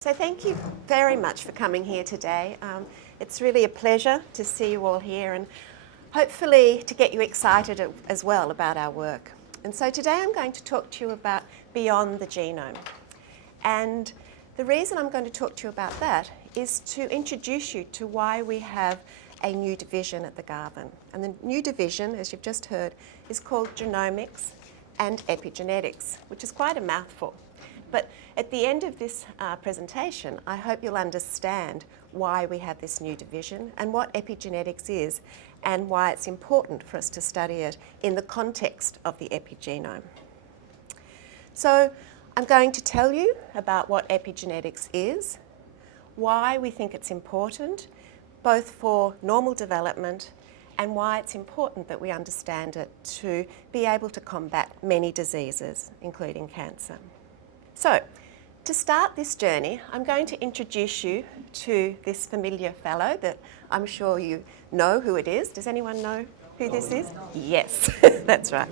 So thank you very much for coming here today. It's really a pleasure to see you all here and hopefully to get you excited as well about our work. And so today I'm going to talk to you about beyond the genome. And the reason I'm going to talk to you about that is to introduce you to why we have a new division at the Garvan. And the new division, as you've just heard, is called genomics and epigenetics, which is quite a mouthful. But at the end of this presentation, I hope you'll understand why we have this new division and what epigenetics is and why it's important for us to study it in the context of the epigenome. So I'm going to tell you about what epigenetics is, why we think it's important, both for normal development and why it's important that we understand it to be able to combat many diseases, including cancer. So, to start this journey, I'm going to introduce you to this familiar fellow that I'm sure you know who it is. Does anyone know who this is? Yes, that's right.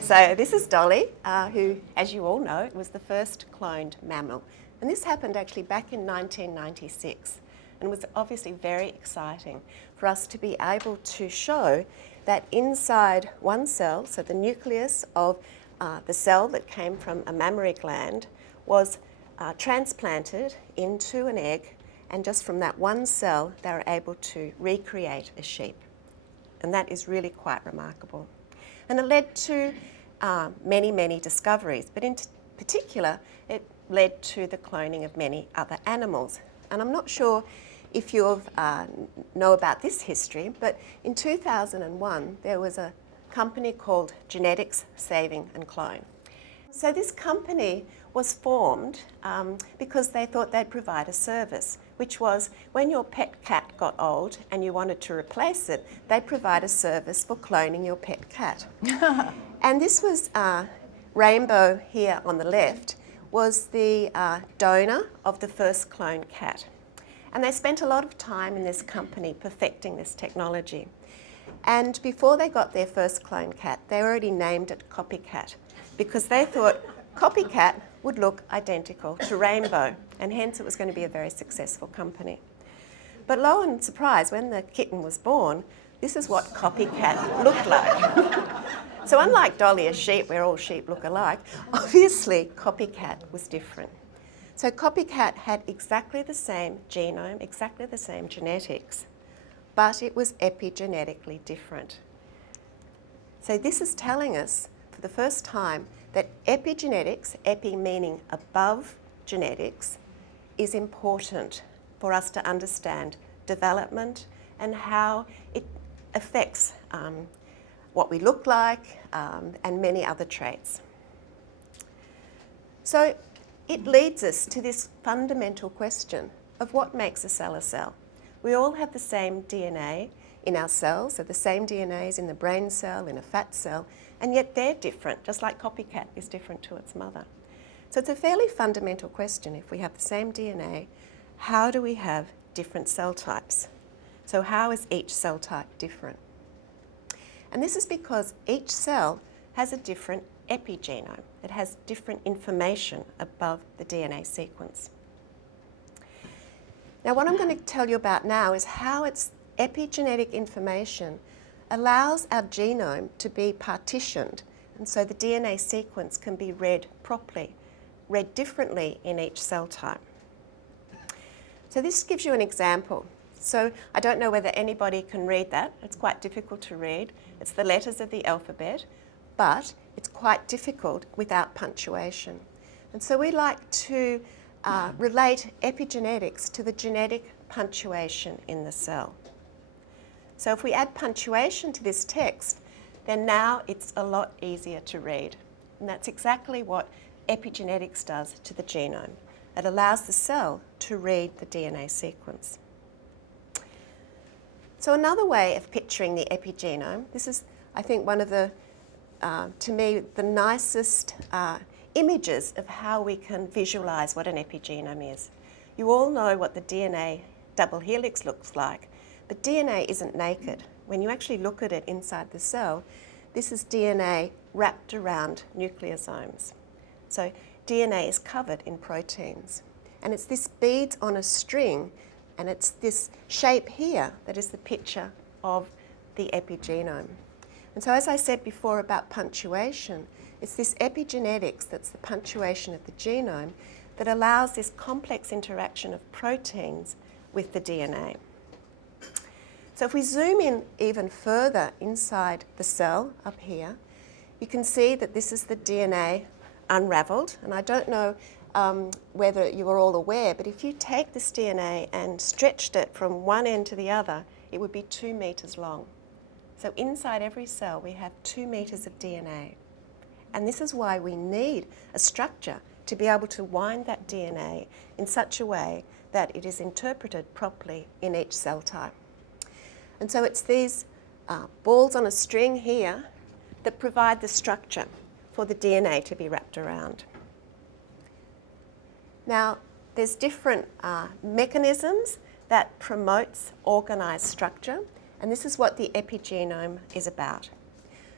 So this is Dolly, who, as you all know, was the first cloned mammal. And this happened actually back in 1996 and was obviously very exciting for us to be able to show that inside one cell, so the nucleus of the cell that came from a mammary gland was transplanted into an egg, and just from that one cell they were able to recreate a sheep. And that is really quite remarkable. And it led to many, many discoveries, but in particular it led to the cloning of many other animals. And I'm not sure if you know about this history, but in 2001 there was a company called Genetics Saving and Clone. So this company was formed because they thought they'd provide a service, which was when your pet cat got old and you wanted to replace it, they'd provide a service for cloning your pet cat. And this was Rainbow here on the left was the donor of the first cloned cat. And they spent a lot of time in this company perfecting this technology. And before they got their first clone cat, they already named it Copycat because they thought Copycat would look identical to Rainbow, and hence it was going to be a very successful company. But lo and surprise, when the kitten was born, this is what Copycat looked like. So unlike Dolly the Sheep, where all sheep look alike, obviously Copycat was different. So Copycat had exactly the same genome, exactly the same genetics, but it was epigenetically different. So this is telling us for the first time that epigenetics, epi meaning above genetics, is important for us to understand development and how it affects what we look like and many other traits. So it leads us to this fundamental question of what makes a cell a cell. We all have the same DNA in our cells, so the same DNA is in the brain cell, in a fat cell, and yet they're different, just like Copycat is different to its mother. So it's a fairly fundamental question. If we have the same DNA, how do we have different cell types? So how is each cell type different? And this is because each cell has a different epigenome. It has different information above the DNA sequence. Now, what I'm going to tell you about now is how its epigenetic information allows our genome to be partitioned, and so the DNA sequence can be read properly, read differently in each cell type. So this gives you an example. So I don't know whether anybody can read that. It's quite difficult to read. It's the letters of the alphabet, but it's quite difficult without punctuation. And so we like to relate epigenetics to the genetic punctuation in the cell. So if we add punctuation to this text, then now it's a lot easier to read. And that's exactly what epigenetics does to the genome. It allows the cell to read the DNA sequence. So another way of picturing the epigenome, this is, I think, one of the, to me, the nicest images of how we can visualise what an epigenome is. You all know what the DNA double helix looks like, but DNA isn't naked. When you actually look at it inside the cell, this is DNA wrapped around nucleosomes. So DNA is covered in proteins. And it's this beads on a string, and it's this shape here that is the picture of the epigenome. And so as I said before about punctuation, it's this epigenetics, that's the punctuation of the genome, that allows this complex interaction of proteins with the DNA. So if we zoom in even further inside the cell up here, you can see that this is the DNA unravelled. And I don't know whether you are all aware, but if you take this DNA and stretched it from one end to the other, it would be 2 meters long. So inside every cell we have 2 meters of DNA. And this is why we need a structure to be able to wind that DNA in such a way that it is interpreted properly in each cell type. And so it's these balls on a string here that provide the structure for the DNA to be wrapped around. Now, there's different mechanisms that promotes organised structure, and this is what the epigenome is about.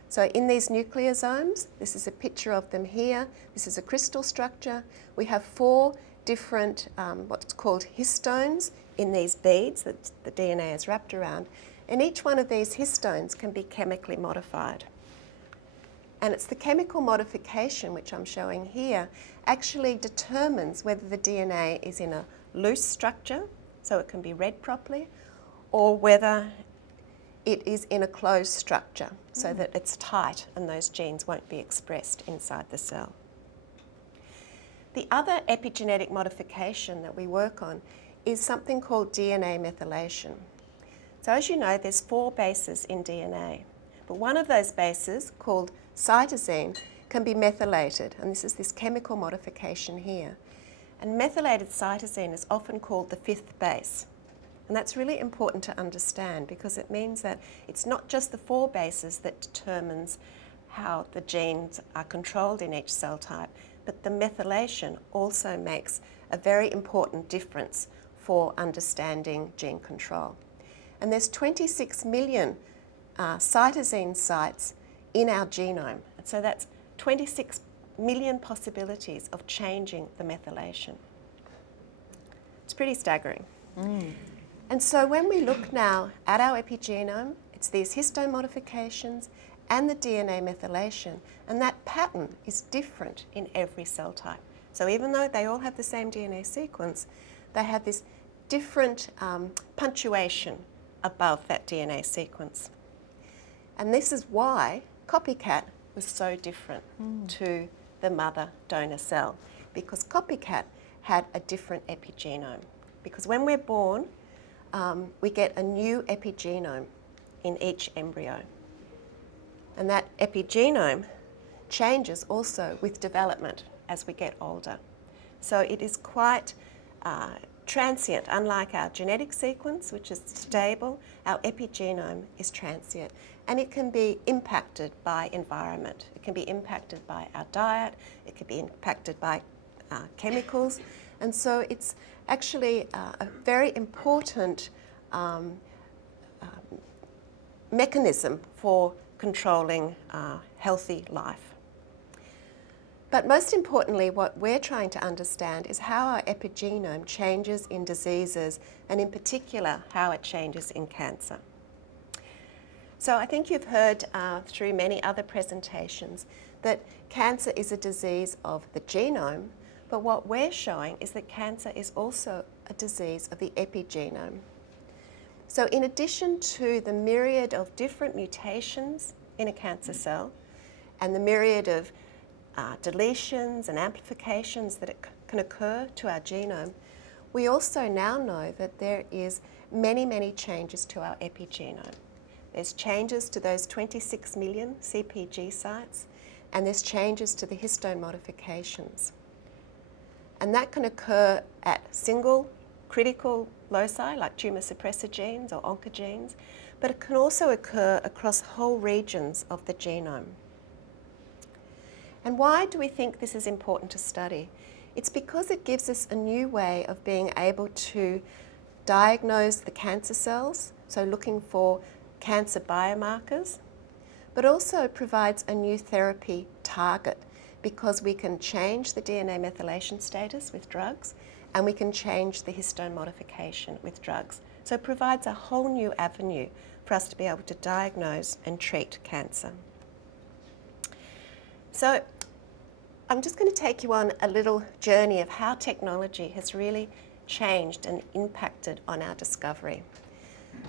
So in these nucleosomes, this is a picture of them here, this is a crystal structure. We have 4 different what's called histones in these beads that the DNA is wrapped around, and each one of these histones can be chemically modified. And it's the chemical modification, which I'm showing here, actually determines whether the DNA is in a loose structure, so it can be read properly, or whether it is in a closed structure, so that it's tight and those genes won't be expressed inside the cell. The other epigenetic modification that we work on is something called DNA methylation. So as you know, there's 4 bases in DNA, but one of those bases, called cytosine, can be methylated, and this is this chemical modification here. And methylated cytosine is often called the 5th base. And that's really important to understand, because it means that it's not just the 4 bases that determines how the genes are controlled in each cell type, but the methylation also makes a very important difference for understanding gene control. And there's 26 million cytosine sites in our genome. And so that's 26 million possibilities of changing the methylation. It's pretty staggering. And so when we look now at our epigenome, it's these histone modifications and the DNA methylation, and that pattern is different in every cell type. So even though they all have the same DNA sequence, they have this different punctuation above that DNA sequence. And this is why Copycat was so different to the mother donor cell, because Copycat had a different epigenome. Because when we're born, we get a new epigenome in each embryo. And that epigenome changes also with development as we get older. So it is quite transient. Unlike our genetic sequence, which is stable, our epigenome is transient. And it can be impacted by environment. It can be impacted by our diet. It can be impacted by chemicals. And so it's actually a very important mechanism for controlling healthy life. But most importantly, what we're trying to understand is how our epigenome changes in diseases, and in particular, how it changes in cancer. So I think you've heard through many other presentations that cancer is a disease of the genome, but what we're showing is that cancer is also a disease of the epigenome. So in addition to the myriad of different mutations in a cancer cell and the myriad of deletions and amplifications that can occur to our genome, we also now know that there is many, many changes to our epigenome. There's changes to those 26 million CpG sites, and there's changes to the histone modifications. And that can occur at single critical loci, like tumour suppressor genes or oncogenes, but it can also occur across whole regions of the genome. And why do we think this is important to study? It's because it gives us a new way of being able to diagnose the cancer cells, so looking for cancer biomarkers, but also provides a new therapy target, because we can change the DNA methylation status with drugs, and we can change the histone modification with drugs. So it provides a whole new avenue for us to be able to diagnose and treat cancer. So I'm just going to take you on a little journey of how technology has really changed and impacted on our discovery.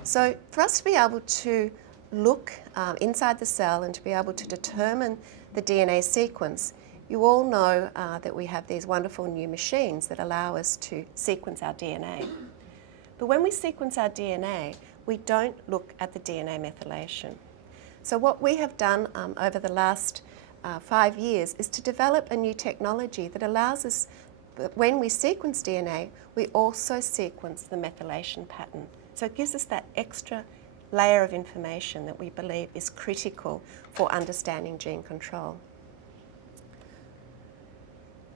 So for us to be able to look inside the cell and to be able to determine the DNA sequence, you all know that we have these wonderful new machines that allow us to sequence our DNA. But when we sequence our DNA, we don't look at the DNA methylation. So what we have done over the last 5 years is to develop a new technology that allows us, when we sequence DNA, we also sequence the methylation pattern. So it gives us that extra layer of information that we believe is critical for understanding gene control.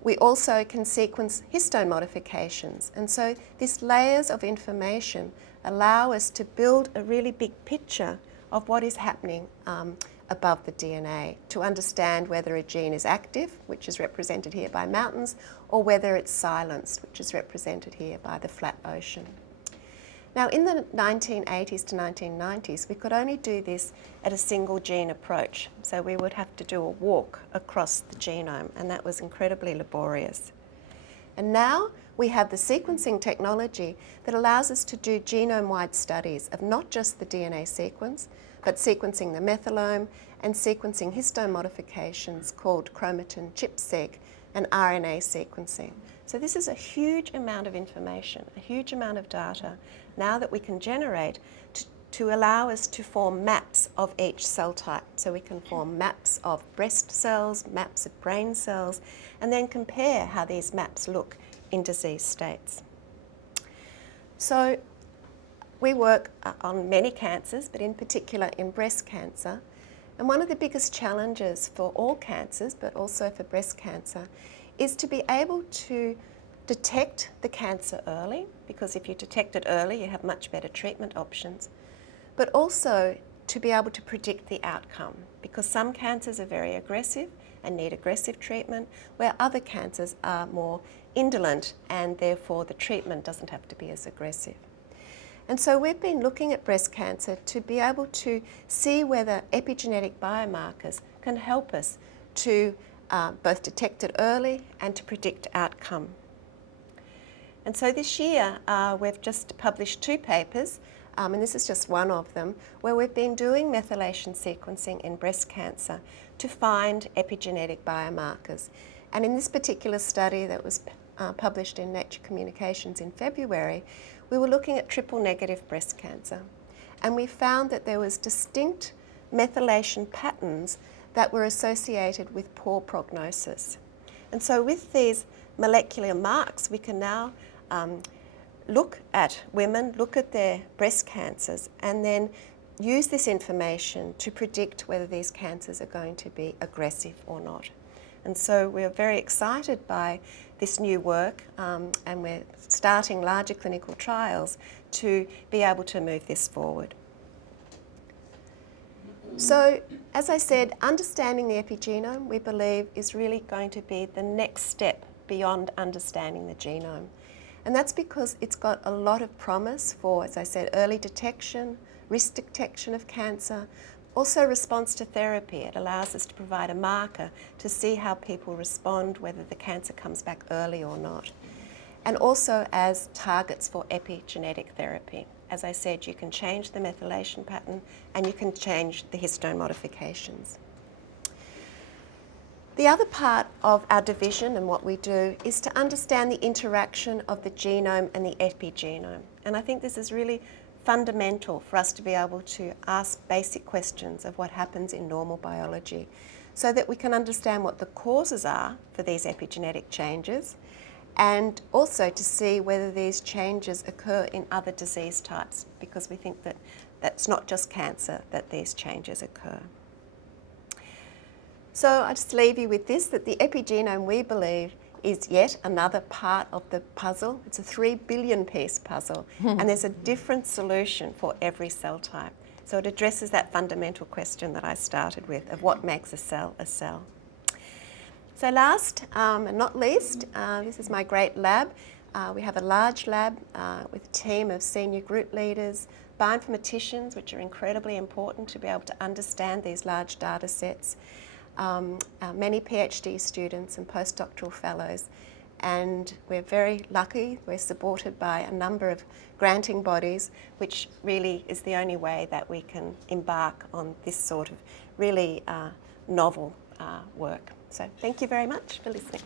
We also can sequence histone modifications, and so these layers of information allow us to build a really big picture of what is happening above the DNA, to understand whether a gene is active, which is represented here by mountains, or whether it's silenced, which is represented here by the flat ocean. Now, in the 1980s to 1990s, we could only do this at a single gene approach. So we would have to do a walk across the genome, and that was incredibly laborious. And now we have the sequencing technology that allows us to do genome-wide studies of not just the DNA sequence, but sequencing the methylome and sequencing histone modifications called chromatin chip-seq and RNA sequencing. So this is a huge amount of information, a huge amount of data now that we can generate to allow us to form maps of each cell type. So we can form maps of breast cells, maps of brain cells, and then compare how these maps look in disease states. So we work on many cancers, but in particular in breast cancer. And one of the biggest challenges for all cancers, but also for breast cancer, is to be able to detect the cancer early, because if you detect it early, you have much better treatment options, but also to be able to predict the outcome, because some cancers are very aggressive and need aggressive treatment, where other cancers are more indolent and therefore the treatment doesn't have to be as aggressive. And so we've been looking at breast cancer to be able to see whether epigenetic biomarkers can help us to both detect it early and to predict outcome. And so this year we've just published 2 papers, and this is just one of them, where we've been doing methylation sequencing in breast cancer to find epigenetic biomarkers. And in this particular study that was published in Nature Communications in February, we were looking at triple-negative breast cancer. And we found that there was distinct methylation patterns that were associated with poor prognosis. And so with these molecular marks, we can now look at women, look at their breast cancers, and then use this information to predict whether these cancers are going to be aggressive or not. And so we're very excited by this new work, and we're starting larger clinical trials to be able to move this forward. So, as I said, understanding the epigenome, we believe, is really going to be the next step beyond understanding the genome. And that's because it's got a lot of promise for, as I said, early detection, risk detection of cancer, also response to therapy. It allows us to provide a marker to see how people respond, whether the cancer comes back early or not. And also as targets for epigenetic therapy. As I said, you can change the methylation pattern and you can change the histone modifications. The other part of our division and what we do is to understand the interaction of the genome and the epigenome. And I think this is really fundamental for us to be able to ask basic questions of what happens in normal biology so that we can understand what the causes are for these epigenetic changes, and also to see whether these changes occur in other disease types, because we think that that's not just cancer that these changes occur. So I'll just leave you with this, that the epigenome, we believe, is yet another part of the puzzle. It's a 3 billion piece puzzle, and there's a different solution for every cell type. So it addresses that fundamental question that I started with of what makes a cell a cell. So last and not least, this is my great lab. We have a large lab with a team of senior group leaders, bioinformaticians, which are incredibly important to be able to understand these large data sets, many PhD students and postdoctoral fellows. And we're very lucky, we're supported by a number of granting bodies, which really is the only way that we can embark on this sort of really novel work. So thank you very much for listening.